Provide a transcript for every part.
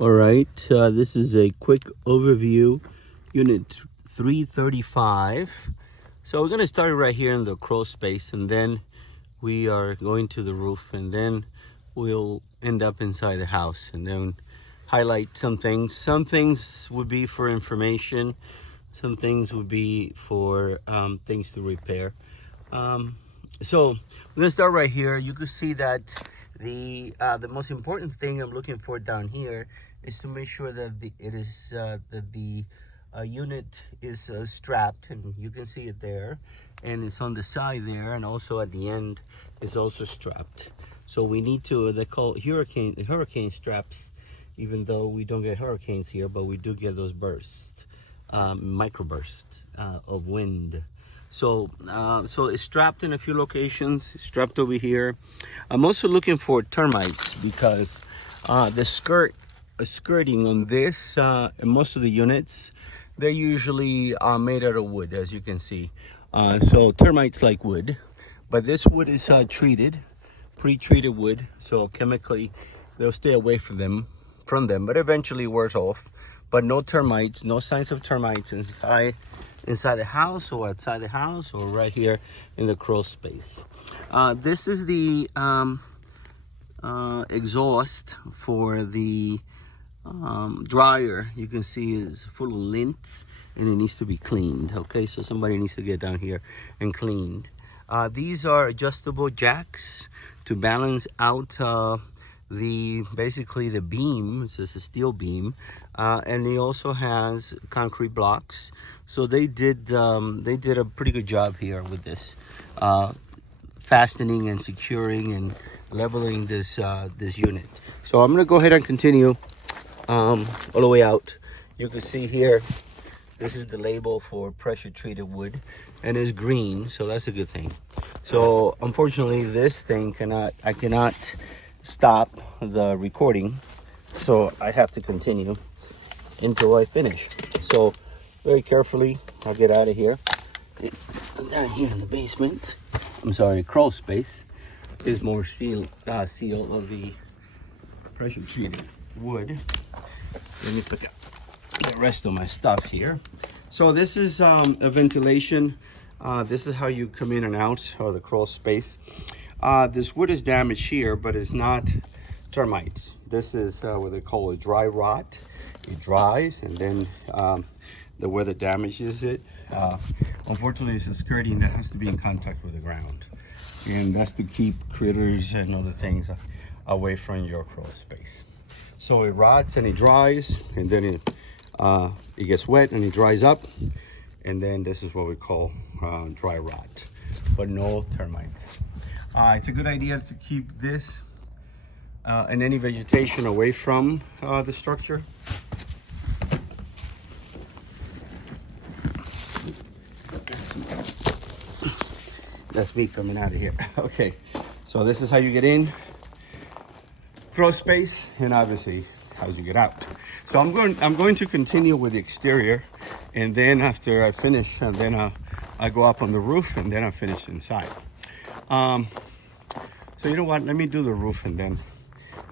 All right, this is a quick overview, unit 335. So we're going to start right here in the crawl space, and then we are going to the roof, and then we'll end up inside the house, and then highlight some things. Some things would be for information, some things would be for things to repair. So we're gonna start right here. You can see that the most important thing I'm looking for down here is to make sure that the unit is strapped, and you can see it there, and it's on the side there, and also at the end is also strapped. So we need to, they call hurricane straps, even though we don't get hurricanes here, but we do get those bursts, microbursts of wind. So it's strapped in a few locations, it's strapped over here. I'm also looking for termites because the skirting on this, in most of the units, they're usually made out of wood, as you can see. So termites like wood, but this wood is treated, pre-treated wood, so chemically they'll stay away from them, but eventually wears off. But no termites, no signs of termites inside the house or outside the house or right here in the crawl space. This is the exhaust for the dryer. You can see is full of lint and it needs to be cleaned. Okay, so somebody needs to get down here and cleaned. These are adjustable jacks to balance out basically the beam. It's just a steel beam, and he also has concrete blocks. So they did a pretty good job here with this fastening and securing and leveling this unit. So I'm gonna go ahead and continue all the way out. You can see here, this is the label for pressure treated wood, and it's green, so that's a good thing. So unfortunately this thing I cannot stop the recording, so I have to continue until I finish. So very carefully I'll get out of here. Down here in the basement, I'm sorry, crawl space, is more seal of the pressure treated wood. Let me pick up the rest of my stuff here. So this is a ventilation. This is how you come in and out of the crawl space. This wood is damaged here, but it's not termites. This is what they call a dry rot. It dries, and then the weather damages it. Unfortunately, it's a skirting that has to be in contact with the ground, and that's to keep critters and other things away from your crawl space. So it rots and it dries, and then it gets wet and it dries up, and then this is what we call dry rot, but no termites. It's a good idea to keep this and any vegetation away from the structure. That's me coming out of here. Okay, so this is how you get in, crawl space, and obviously how you get out. So I'm going to continue with the exterior, and then after I finish, and then I go up on the roof, and then I finish inside. So you know what, let me do the roof and then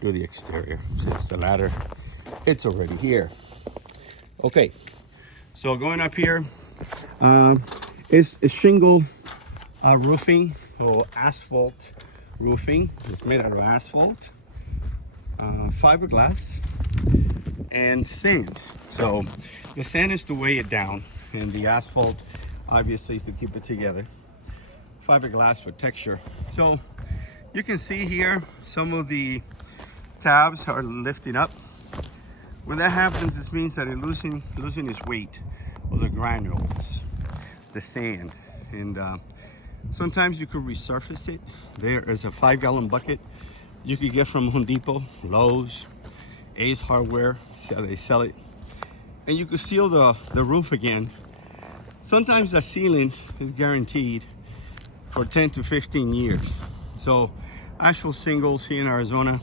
do the exterior, since the ladder, it's already here. Okay, so going up here, it's a shingle roofing, or asphalt roofing. It's made out of asphalt, fiberglass, and sand. So the sand is to weigh it down, and the asphalt obviously is to keep it together. Fiberglass for texture. So you can see here some of the tabs are lifting up. When that happens, this means that it's losing its weight, or the granules, the sand. And sometimes you could resurface it. There is a 5-gallon bucket you could get from Home Depot, Lowe's, Ace Hardware, so they sell it. And you could seal the roof again. Sometimes the sealant is guaranteed for 10 to 15 years. So actual shingles here in Arizona,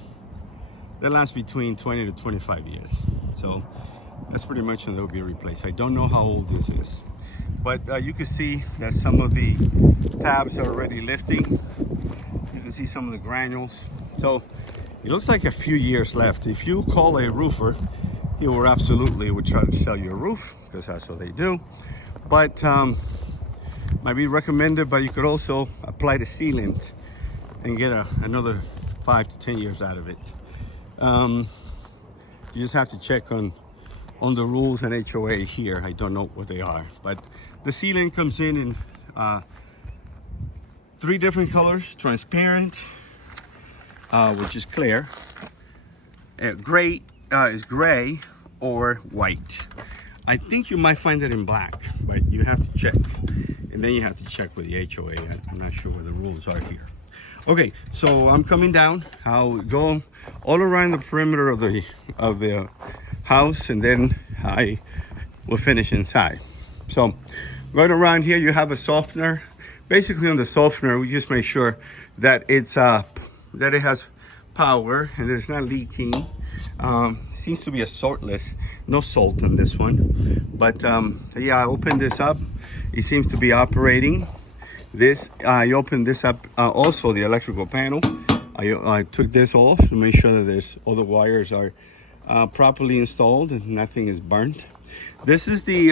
they last between 20 to 25 years. So that's pretty much when they'll be replaced. I don't know how old this is, but you can see that some of the tabs are already lifting. You can see some of the granules. So It looks like a few years left. If you call a roofer, he will absolutely would try to sell you a roof, because that's what they do. But might be recommended, but you could also apply the sealant and get another 5 to 10 years out of it. You just have to check on the rules and HOA here. I don't know what they are, but the sealant comes in 3 different colors: transparent, which is clear, gray is gray, or white. I think you might find it in black, but you have to check, and then you have to check with the HOA. I'm not sure what the rules are here. Okay, so I'm coming down. I'll go all around the perimeter of the house, and then I will finish inside. So going around here, you have a softener. Basically, on the softener, we just make sure that it's that it has power and it's not leaking. Seems to be a saltless, no salt on this one, but yeah, I opened this up. It seems to be operating. This I opened this up, also the electrical panel. I took this off to make sure that all the wires are properly installed and nothing is burnt. This is the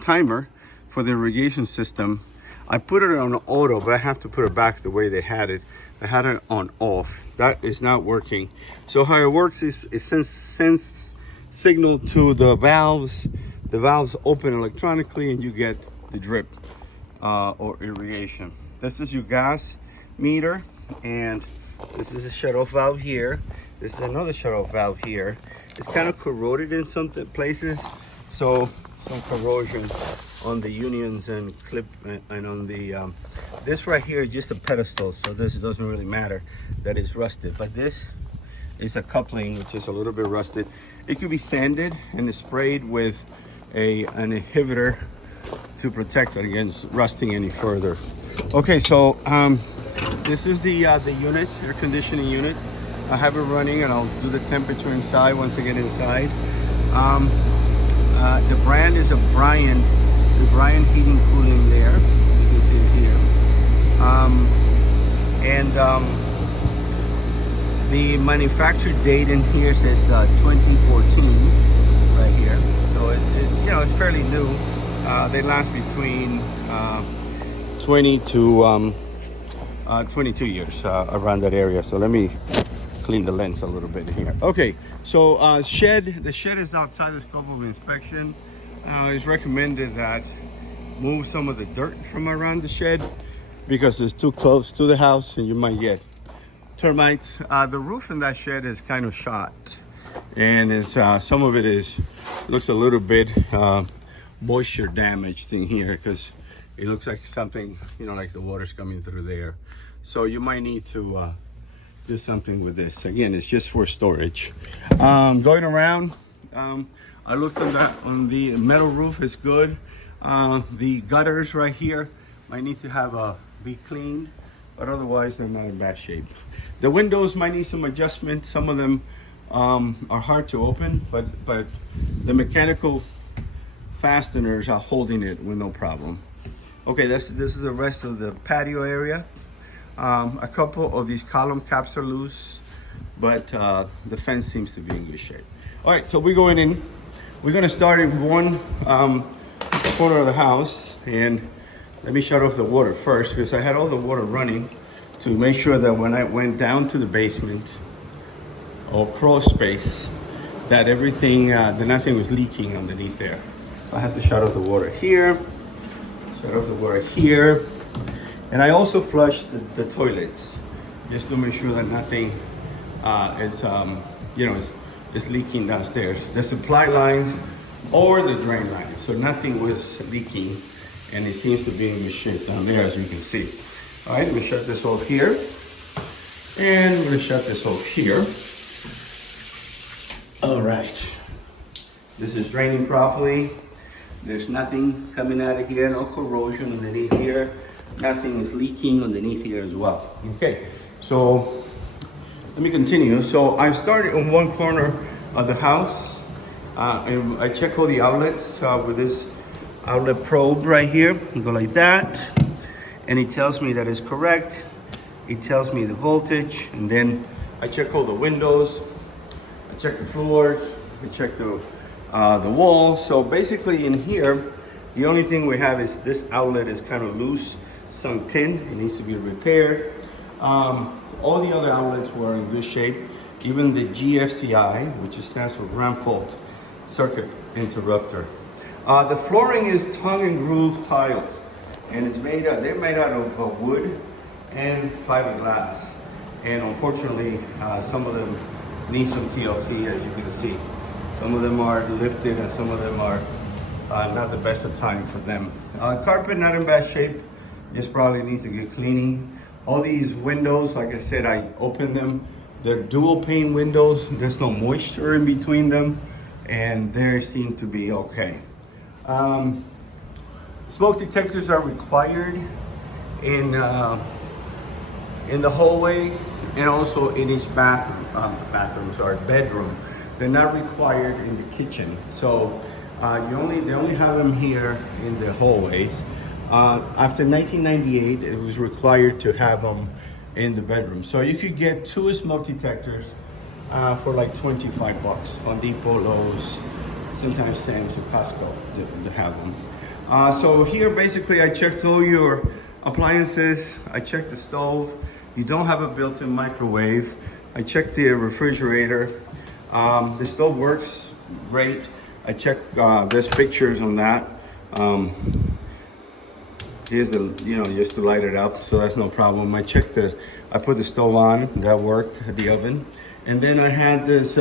timer for the irrigation system. I put it on auto, but I have to put it back the way they had it. I had it on off. That is not working. So how it works is it sends signal to the valves. The valves open electronically, and you get the drip or irrigation. This is your gas meter, and this is a shut-off valve here. This is another shut-off valve here. It's kind of corroded in some places, so some corrosion on the unions and clip, and on the this right here is just a pedestal, so this doesn't really matter that it's rusted, but this is a coupling which is a little bit rusted. It could be sanded and sprayed with an inhibitor to protect it against rusting any further. Okay, so this is the unit, air conditioning unit. I have it running, and I'll do the temperature inside once I get inside. The brand is a Bryant heating cooling there. You can see it here. The manufacturer date in here says 2014 right here. So it's fairly new. They last between 20 to 22 years around that area. So let me clean the lens a little bit here. Okay, so the shed is outside the scope of inspection. It's recommended that move some of the dirt from around the shed because it's too close to the house and you might get termites. The roof in that shed is kind of shot, and it's some of it looks a little bit moisture damaged in here, because it looks like something, like the water's coming through there. So you might need to do something with this. Again, it's just for storage. Going around, I looked on the metal roof. Is good. The gutters right here might need to be cleaned, but otherwise they're not in bad shape. The windows might need some adjustment. Some of them are hard to open, but the mechanical fasteners are holding it with no problem. Okay, this is the rest of the patio area. A couple of these column caps are loose, but the fence seems to be in good shape. All right, so we're going in. We're going to start in one corner of the house, and let me shut off the water first, because I had all the water running to make sure that when I went down to the basement or crawl space, that nothing was leaking underneath there. So I have to shut off the water here, shut off the water here, and I also flushed the toilets just to make sure that nothing is leaking downstairs. The supply lines or the drain lines, so nothing was leaking, and it seems to be in good shape down there, as you can see. All right, let me shut this off here, and I'm going to shut this off here. All right, this is draining properly. There's nothing coming out of here, no corrosion underneath here. Nothing is leaking underneath here as well. Okay, so let me continue. So I started in one corner of the house, and I check all the outlets with this outlet probe right here. You go like that, and it tells me that it's correct. It tells me the voltage, and then I check all the windows, I check the floors, I check the walls. So basically in here, the only thing we have is this outlet is kind of loose, sunk in. It needs to be repaired. All the other outlets were in good shape. Even the GFCI, which stands for ground fault circuit interrupter. The flooring is tongue and groove tiles, and they're made out of wood and fiberglass. And unfortunately, some of them need some TLC, as you can see. Some of them are lifted, and some of them are not the best of time for them. Carpet not in bad shape. This probably needs to get cleaning. All these windows, like I said, I opened them. They're dual pane windows. There's no moisture in between them, and they seem to be okay. Smoke detectors are required in the hallways and also in each bedroom. They're not required in the kitchen. So they only have them here in the hallways. After 1998, it was required to have them in the bedroom. So you could get 2 smoke detectors for like $25. On Depot, Lowe's, sometimes Sam's or Costco, they have them. So here basically I checked all your appliances. I checked the stove. You don't have a built-in microwave. I checked the refrigerator. The stove works great. I checked, there's pictures on that. Here's the, just to light it up, so that's no problem. I put the stove on, that worked, the oven. And then I had this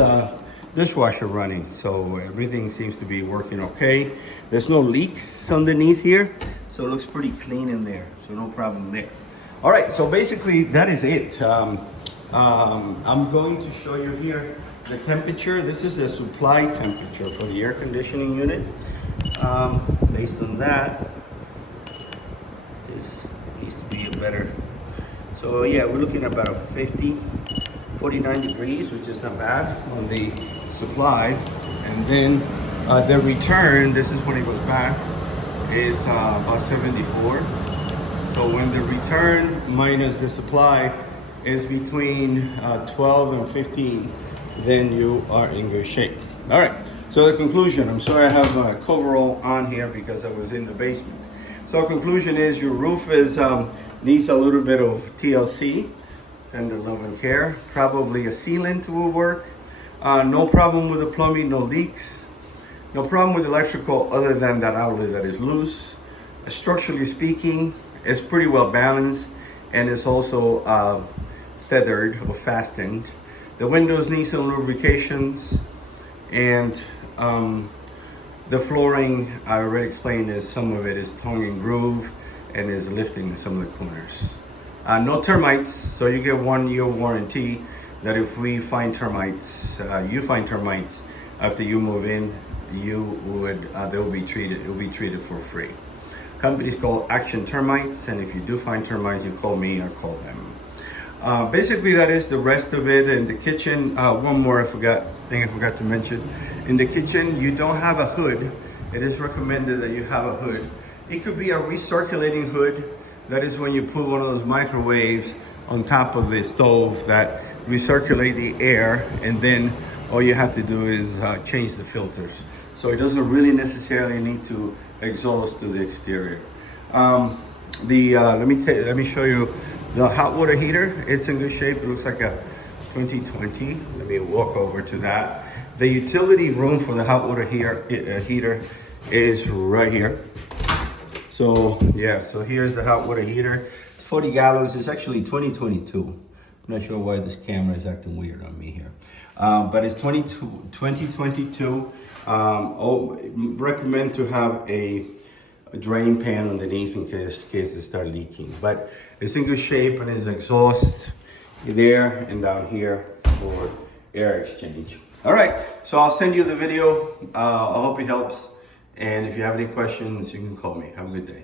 dishwasher running, so everything seems to be working okay. There's no leaks underneath here, so it looks pretty clean in there, so no problem there. All right, so basically that is it. I'm going to show you here the temperature. This is a supply temperature for the air conditioning unit. Based on that, this needs to be a better. So yeah, we're looking at about a 49 degrees, which is not bad on the supply. And then the return, this is when it goes back, is about 74. So when the return minus the supply is between 12 and 15, then you are in good shape. All right, so the conclusion, I'm sorry I have my coverall on here because I was in the basement. So conclusion is your roof needs a little bit of TLC, tender love and care. Probably a sealant will work. No problem with the plumbing, no leaks. No problem with electrical other than that outlet that is loose. Structurally speaking, it's pretty well balanced, and it's also feathered or fastened. The windows need some lubrications, and the flooring, I already explained, is some of it is tongue and groove and is lifting some of the corners. No termites, so you get 1 year warranty that if we find termites, you find termites after you move in, they'll be treated for free. Company's called Action Termites, and if you do find termites, you call me or call them. Basically, that is the rest of it. In the kitchen, one more thing I forgot to mention. In the kitchen, you don't have a hood. It is recommended that you have a hood. It could be a recirculating hood. That is when you put one of those microwaves on top of the stove that recirculate the air, and then all you have to do is change the filters. So it doesn't really necessarily need to exhaust to the exterior. Let me show you the hot water heater. It's in good shape. It looks like a 2020. Let me walk over to that. The utility room for the hot water heater is right here. So yeah, so here's the hot water heater. It's 40 gallons. It's actually 2022. I'm not sure why this camera is acting weird on me here. But it's 2022. Recommend to have a drain pan underneath in case it start leaking. But it's in good shape, and it's exhaust there and down here for air exchange. All right, so I'll send you the video. I hope it helps. And if you have any questions, you can call me. Have a good day.